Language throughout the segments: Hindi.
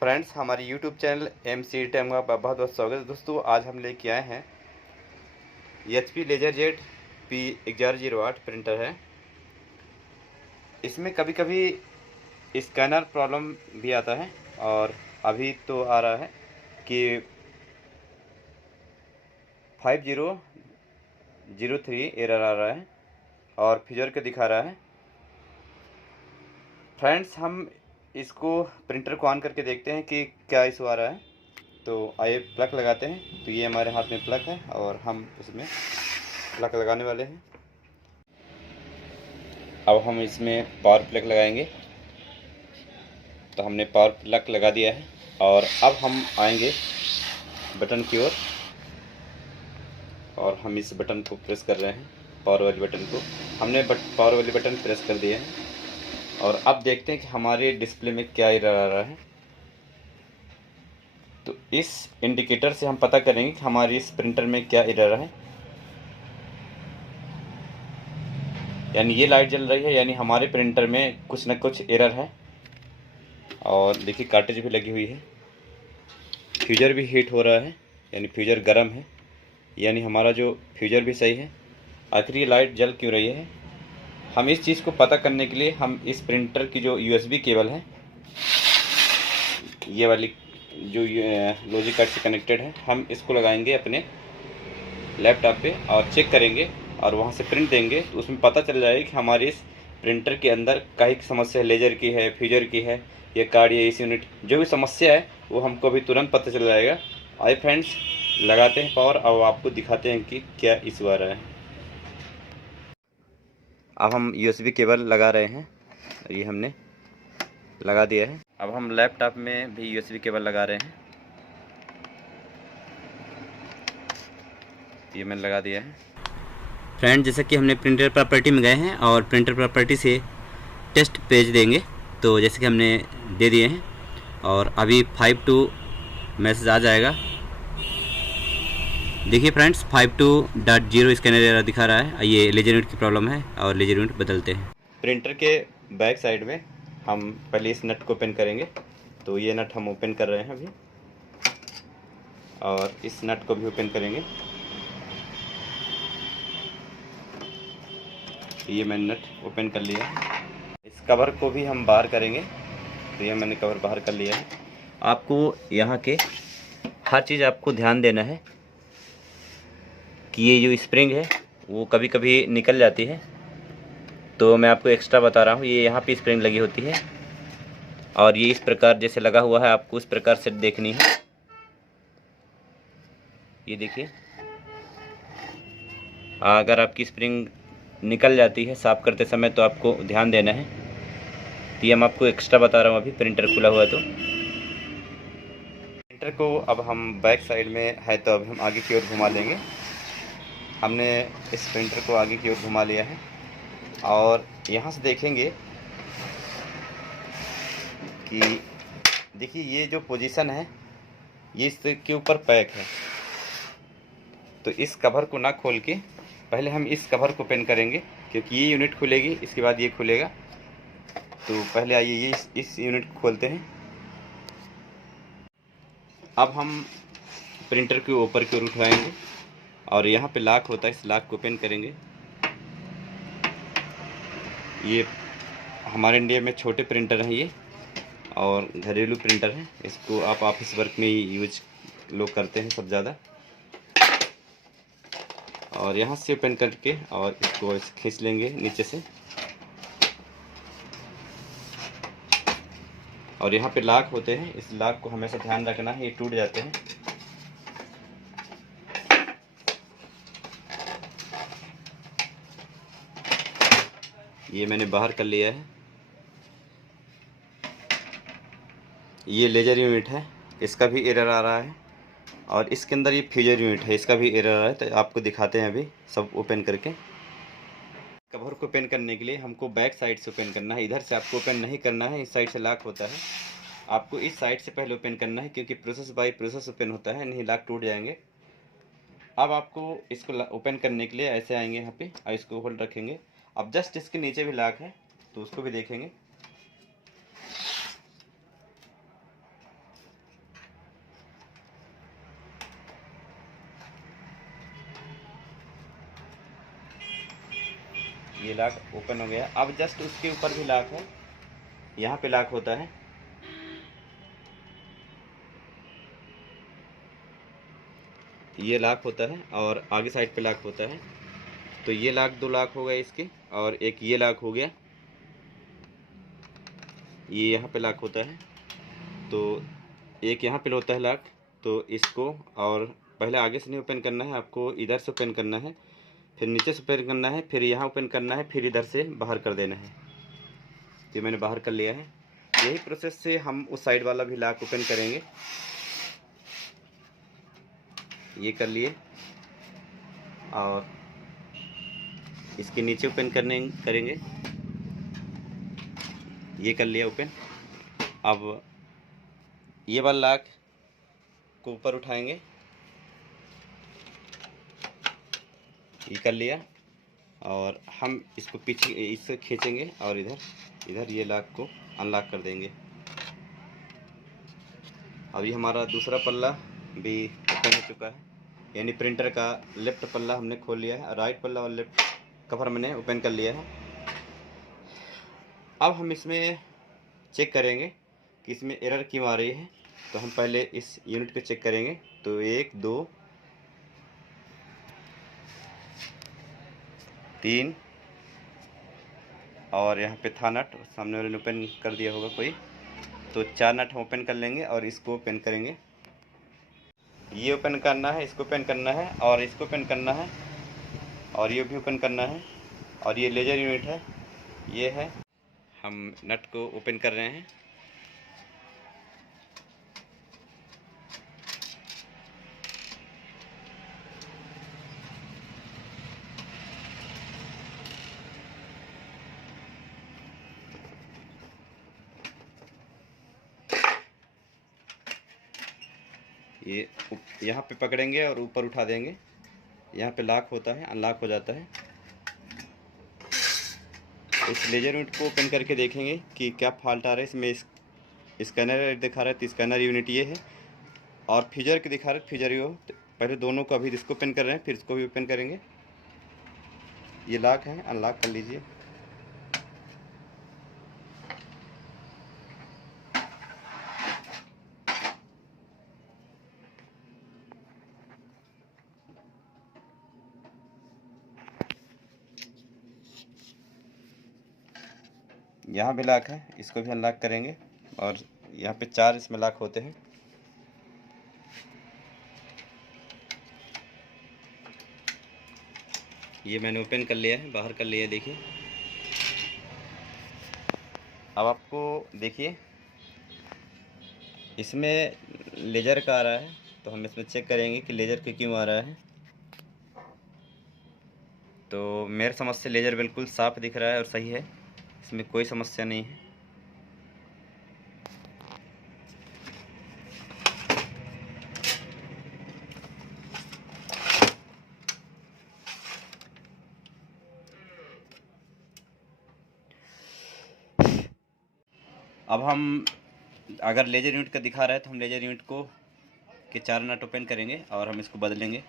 फ्रेंड्स, हमारे यूट्यूब चैनल MC टाइम का बहुत बहुत स्वागत है। दोस्तों, आज हम लेके आए हैं HP LaserJet P1108 प्रिंटर है। इसमें कभी कभी स्कैनर प्रॉब्लम भी आता है और अभी तो आ रहा है कि 5003 एरर आ रहा है और फ्यूजर के दिखा रहा है। फ्रेंड्स, हम इसको प्रिंटर को ऑन करके देखते हैं कि क्या इशू आ रहा है। तो आइए प्लग लगाते हैं। तो ये हमारे हाथ में प्लग है और हम इसमें प्लग लगाने वाले हैं। अब हम इसमें पावर प्लग लगाएंगे। तो हमने पावर प्लग लगा दिया है और अब हम आएंगे बटन की ओर और हम इस बटन को प्रेस कर रहे हैं। पावर वाली बटन को हमने पावर वाली बटन प्रेस कर दिया है और अब देखते हैं कि हमारे डिस्प्ले में क्या एरर आ रहा है। तो इस इंडिकेटर से हम पता करेंगे कि हमारी इस प्रिंटर में क्या एरर है। यानी ये लाइट जल रही है, यानी हमारे प्रिंटर में कुछ ना कुछ एरर है। और देखिए, कार्ट्रिज भी लगी हुई है। फ्यूजर भी हीट हो रहा है, यानी फ्यूजर गर्म है, यानी हमारा जो फ्यूजर भी सही है। आखिर ये लाइट जल क्यों रही है? हम इस चीज़ को पता करने के लिए हम इस प्रिंटर की जो USB केबल है, ये वाली जो लॉजिक कार्ड से कनेक्टेड है, हम इसको लगाएंगे अपने लैपटॉप पे और चेक करेंगे और वहाँ से प्रिंट देंगे। तो उसमें पता चल जाएगा कि हमारे इस प्रिंटर के अंदर कहीं की समस्या लेजर की है, फ्यूजर की है, या कार्ड या AC यूनिट, जो भी समस्या है वो हमको अभी तुरंत पता चल जाएगा। आइए फ्रेंड्स, लगाते हैं पावर और आपको दिखाते हैं कि क्या इशू आ रहा है। अब हम USB केबल लगा रहे हैं। ये हमने लगा दिया है। अब हम लैपटॉप में भी USB केबल लगा रहे हैं। ये मैंने लगा दिया है। फ्रेंड, जैसे कि हमने प्रिंटर प्रॉपर्टी में गए हैं और प्रिंटर प्रॉपर्टी से टेस्ट पेज देंगे। तो जैसे कि हमने दे दिए हैं और अभी 52 मैसेज आ जाएगा। देखिए फ्रेंड्स, 52.0 स्कैनर एरर दिखा रहा है। ये लेजर यूनिट की प्रॉब्लम है और लेजर यूनिट बदलते हैं। प्रिंटर के बैक साइड में हम पहले इस नट को ओपन करेंगे। तो ये नट हम ओपन कर रहे हैं अभी और इस नट को भी ओपन करेंगे। ये मैंने नट ओपन कर लिया। इस कवर को भी हम बाहर करेंगे। तो ये मैंने कवर बाहर कर लिया है। आपको यहाँ के हर चीज़ आपको ध्यान देना है कि ये जो स्प्रिंग है वो कभी कभी निकल जाती है। तो मैं आपको एक्स्ट्रा बता रहा हूँ, ये यहाँ पे स्प्रिंग लगी होती है और ये इस प्रकार जैसे लगा हुआ है, आपको इस प्रकार से देखनी है। ये देखिए, अगर आपकी स्प्रिंग निकल जाती है साफ़ करते समय तो आपको ध्यान देना है। तो ये मैं आपको एक्स्ट्रा बता रहा हूँ। अभी प्रिंटर खुला हुआ है तो प्रिंटर को अब हम बैक साइड में है तो अब हम आगे की ओर घुमा लेंगे। हमने इस प्रिंटर को आगे की ओर घुमा लिया है और यहाँ से देखेंगे कि देखिए, ये जो पोजीशन है ये इसके ऊपर पैक है। तो इस कवर को ना खोल के पहले हम इस कवर को ओपन करेंगे, क्योंकि ये यूनिट खुलेगी, इसके बाद ये खुलेगा। तो पहले आइए ये इस यूनिट को खोलते हैं। अब हम प्रिंटर के ऊपर की ओर उठाएंगे और यहाँ पे लॉक होता है, इस लॉक को ओपन करेंगे। ये हमारे इंडिया में छोटे प्रिंटर हैं ये, और घरेलू प्रिंटर है। इसको आप ऑफिस वर्क में ही यूज लोग करते हैं सब ज़्यादा। और यहाँ से ओपन करके और इसको खींच लेंगे नीचे से और यहाँ पे लॉक होते हैं। इस लॉक को हमेशा ध्यान रखना है, ये टूट जाते हैं। ये मैंने बाहर कर लिया है। ये लेजर यूनिट है, इसका भी एरर आ रहा है और इसके अंदर ये फ्यूजर यूनिट है, इसका भी एरर आ रहा है। तो आपको दिखाते हैं अभी सब ओपन करके। कवर को ओपन करने के लिए हमको बैक साइड से ओपन करना है, इधर से आपको ओपन नहीं करना है। इस साइड से लॉक होता है, आपको इस साइड से पहले ओपन करना है, क्योंकि प्रोसेस बाय प्रोसेस ओपन होता है, नहीं लॉक टूट जाएंगे। अब आपको इसको ओपन करने के लिए ऐसे आएंगे यहाँ पे और इसको होल्ड रखेंगे। अब जस्ट इसके नीचे भी लॉक है तो उसको भी देखेंगे। ये लॉक ओपन हो गया। अब जस्ट उसके ऊपर भी लॉक है, यहाँ पे लॉक होता है। ये लॉक होता है और आगे साइड पे लॉक होता है। तो ये लॉक, 2 लॉक हो गए इसके, और एक ये लॉक हो गया, ये यहाँ पे लॉक होता है। तो एक यहाँ पे होता है लॉक। तो इसको, और पहले आगे से नहीं ओपन करना है आपको, इधर से ओपन करना है, फिर नीचे से ओपन करना है, फिर यहाँ ओपन करना है, फिर इधर से बाहर कर देना है। ये मैंने बाहर कर लिया है। यही प्रोसेस से हम उस साइड वाला भी लॉक ओपन करेंगे। ये कर लिए, और इसके नीचे ओपन करेंगे। ये कर लिया ओपन। अब ये वाला लॉक को ऊपर उठाएंगे, ये कर लिया, और हम इसको पीछे इससे खींचेंगे और इधर ये लॉक को अनलॉक कर देंगे। अभी हमारा दूसरा पल्ला भी ओपन हो चुका है, यानी प्रिंटर का लेफ्ट पल्ला हमने खोल लिया है, राइट पल्ला और लेफ्ट कवर मैंने ओपन कर लिया है। अब हम इसमें चेक करेंगे कि इसमें एरर क्यों आ रही है। तो हम पहले इस यूनिट को चेक करेंगे। तो 1 2 3, और यहाँ पे था नट, सामने वाले ने ओपन कर दिया होगा कोई। तो 4 नट हम ओपन कर लेंगे और इसको ओपन करेंगे। ये ओपन करना है, इसको ओपन करना है, और इसको ओपन करना है, और ये भी ओपन करना है, और ये लेज़र यूनिट है, ये है। हम नट को ओपन कर रहे हैं। ये यहाँ पे पकड़ेंगे और ऊपर उठा देंगे। यहाँ पे लॉक होता है, अनलॉक हो जाता है। इस लेज़र यूनिट को ओपन करके देखेंगे कि क्या फॉल्ट आ रहा है इसमें। स्कैनर दिखा रहा है, तो स्कैनर यूनिट ये है, और फ्यूजर के दिखा रहा है, फ्यूजर ये हो। तो पहले दोनों को, अभी इसको ओपन कर रहे हैं, फिर इसको भी ओपन करेंगे। ये लॉक है, अनलॉक कर लीजिए। यहाँ भी लॉक है, इसको भी अनलॉक करेंगे, और यहाँ पे 4 इसमें लॉक होते हैं। ये मैंने ओपन कर लिया है, बाहर कर लिया है, देखिए। अब आपको देखिए इसमें लेज़र का आ रहा है, तो हम इसमें चेक करेंगे कि लेज़र के क्यों आ रहा है। तो मेरे समझ से लेज़र बिल्कुल साफ़ दिख रहा है और सही है, इसमें कोई समस्या नहीं है। अब हम, अगर लेज़र यूनिट का दिखा रहा है, तो हम लेज़र यूनिट को के 4 नट ओपन करेंगे और हम इसको बदलेंगे।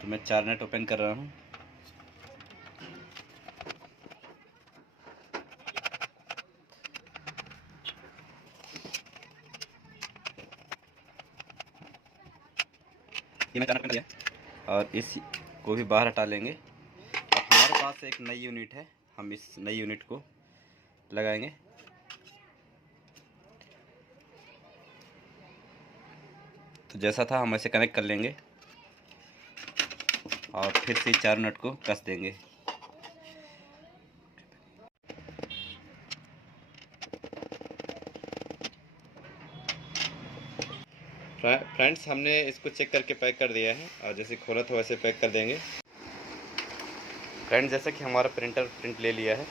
तो मैं 4 नट ओपन कर रहा हूँ। ये मैं 4 नट ओपन किया, और इस को भी बाहर हटा लेंगे। अब हमारे पास एक नई यूनिट है, हम इस नई यूनिट को लगाएंगे। तो जैसा था हम ऐसे कनेक्ट कर लेंगे, और फिर से 4 नट को कस देंगे। फ्रेंड्स, हमने इसको चेक करके पैक कर दिया है, और जैसे खोला था वैसे पैक कर देंगे। फ्रेंड्स, जैसे कि हमारा प्रिंट ले लिया है,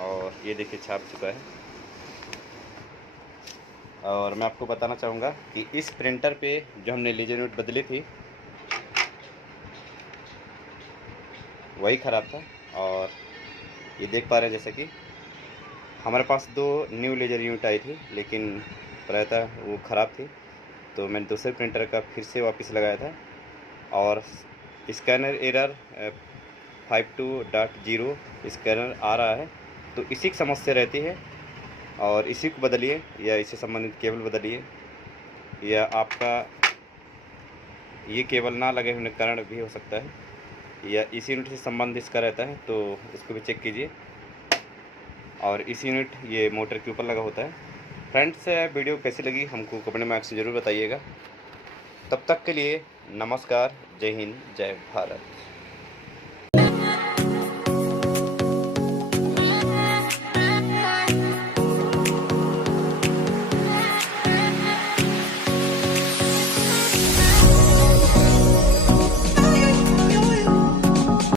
और ये देखिए छाप चुका है। और मैं आपको बताना चाहूँगा कि इस प्रिंटर पे जो हमने लेज़र यूनिट बदली थी वही ख़राब था। और ये देख पा रहे हैं जैसे कि हमारे पास 2 न्यू लेज़र यूनिट आई थी, लेकिन प्रायतः वो ख़राब थी। तो मैंने दूसरे प्रिंटर का फिर से वापस लगाया था, और स्कैनर एरर 52.0 स्कैनर आ रहा है। तो इसी की समस्या रहती है और इसी को बदलिए या इससे संबंधित केबल बदलिए, या आपका ये केबल ना लगे होने के कारण भी हो सकता है, या इसी यूनिट से संबंध इसका रहता है तो इसको भी चेक कीजिए। और इसी यूनिट ये मोटर के ऊपर लगा होता है। फ्रेंड्स, वीडियो कैसी लगी हमको कमेंट में ज़रूर बताइएगा। तब तक के लिए नमस्कार, जय हिंद, जय भारत।